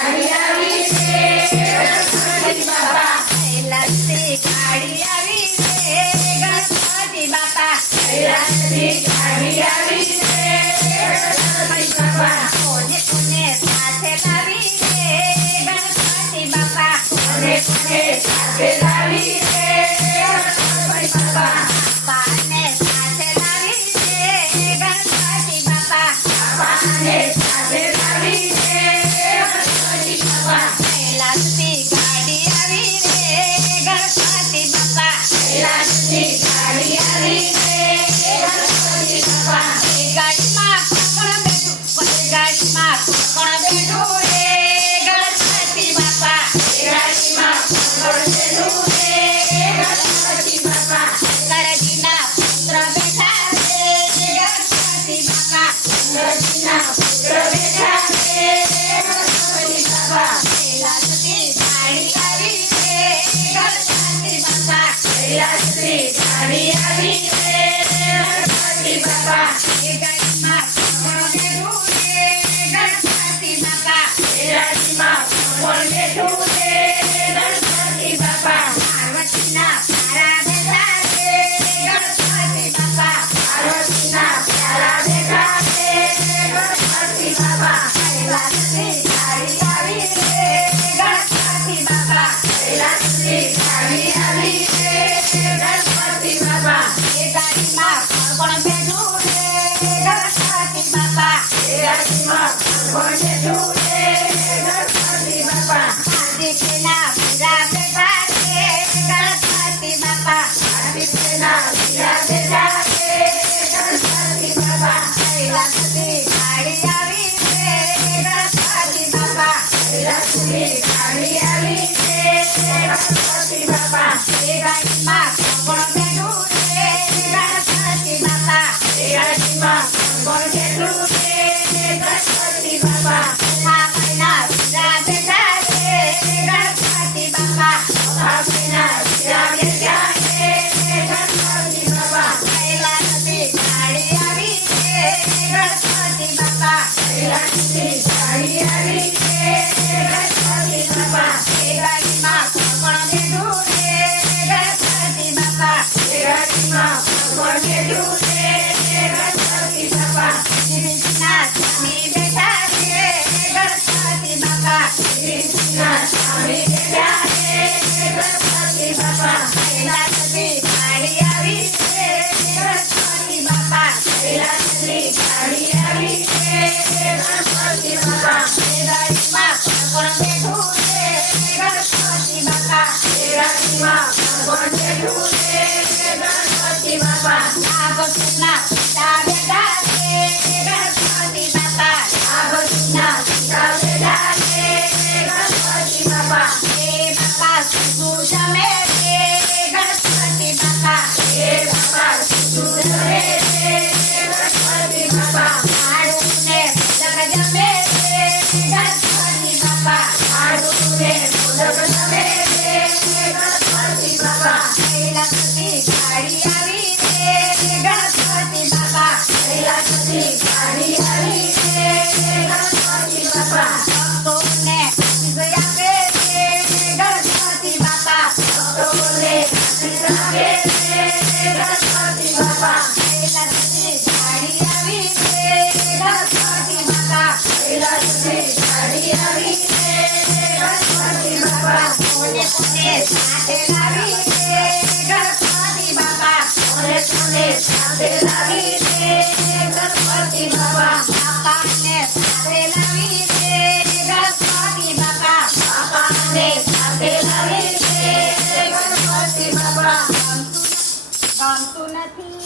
ગાડી આવી રે ગણપતિ બાપા કૈલાસથી ગાડી આવી રે ગણપતિ બાપા કૈલાસથી ગાડી આવી રે ગણપતિ બાપા કોને કોને સાથે લાવી રે ગણપતિ બાપા કોને કોને સાથે લાવી રે ગણપતિ બાપા બાપાને સાથે લાવી રે ગણપતિ બાપા બાપાને સાથે લાવી રે ગણપતિ બાપા કૈલાસથી ગાડી આવી રે ગણપતિ બાપા કૈલાસથી ગાડી આવી રે ગણપતિ બાપા એ ગાડીમાં કોણ બેઠું એ ગાડીમાં કોણ બેઠું રે ગણપતિ બાપા એ ગાડીમાં કોણ બેઠું રે ગણપતિ બાપા શંકરજીના પુત્ર બેઠા રે ગણપતિ બાપા શંકરજીના પુત્ર બેઠા રે ગણપતિ બાપા કૈલાસથી ગાડી આવી રે ગણપતિ બાપા કૈલાસથી ગાડી આવી રે ગણપતિ બાપા એ ગાડીમાં કોણ બેઠું રે ગણપતિ બાપા એ ગાડીમાં કોણ બેઠું રે ગણપતિ બાપા પાર્વતીના પ્યારા બેઠા રે ગણપતિ બાપા પાર્વતીના પ્યારા બેઠા રે ગણપતિ બાપા કૈલાસથી ગાડી આવી રે ગણપતિ બાપા કૈલાસથી ગાડી આવી રે ગણપતિ બાપા એ ગાડીમાં કોણ બેઠું રે ગણપતિ બાપા એ ગાડીમાં કોણ બેઠું રે ગણપતિ બાપા આદિત્યના વીરા બેઠા રે ગણપતિ બાપા આદિત્યના વીરા બેઠા રે ગણપતિ બાપા કૈલાસથી ગાડી આવી રે ગણપતિ બાપા કૈલાસથી ગાડી આવી રે ગણપતિ બાપા એ ગાડીમાં કોણ બેઠું રે ગણપતિ બાપા એ ગાડીમાં કોણ બેઠું રે ગણપતિ બાપા ભાભીના વીરા બેઠા રે ગણપતિ બાપા ભાભીના વીરા બેઠા રે ગણપતિ બાપા કૈલાસથી ગાડી આવી રે ગણપતિ બાપા કૈલાસથી ગાડી આવી રે ગણપતિ બાપા એ ગાડીમાં કોણ બેઠું રે ગણપતિ બાપા એ ગાડીમાં કોણ બેઠું રે ગણપતિ બાપા શ્રીકૃષ્ણ સ્વામી બેઠા રે ગણપતિ બાપા શ્રીકૃષ્ણ સ્વામી બેઠા રે ગણપતિ બાપા કૈલાસથી ગાડી આવી રે ગણપતિ બાપા કૈલાસથી ગાડી આવી રે ગણપતિ બાપા એ ગાડીમાં કોણ બેઠું રે ગણપતિ બાપા એ ગાડીમાં કોણ બેઠું રે ગણપતિ બાપા આગળના સીતા બેઠા રે ગણપતિ બાપા આગળના સીતા બેઠા રે ગણપતિ બાપા એ બાપા શું જમે રે ગણપતિ બાપા એ બાપા શું જમે રે ગણપતિ બાપા આડુને મોદક જમે રે ગણપતિ બાપા આડુને મોદક જમે રે ગણપતિ બાપા કૈલાસથી ગાડી આવી રે ગણપતિ બાપા કૈલાસથી ગાડી આવી રે ગણપતિ બાપા ભક્તોને આશીષ આપે રે ગણપતિ બાપા ભક્તોને આશીષ આપે રે ગણપતિ બાપા કૈલાસથી ગાડી આવી રે ગણપતિ બાપા કૈલાસથી ગાડી આવી રે ગણપતિ બાપા કોને કોને સાથે લાવી રે ગણપતિ બાપા કોને કોને સાથે લાવી રે ગણપતિ બાપા બાપાને સાથે લાવી રે ગણપતિ બાપા બાપાને સાથે લાવી રે ગણપતિ બાપા ગમતું નથી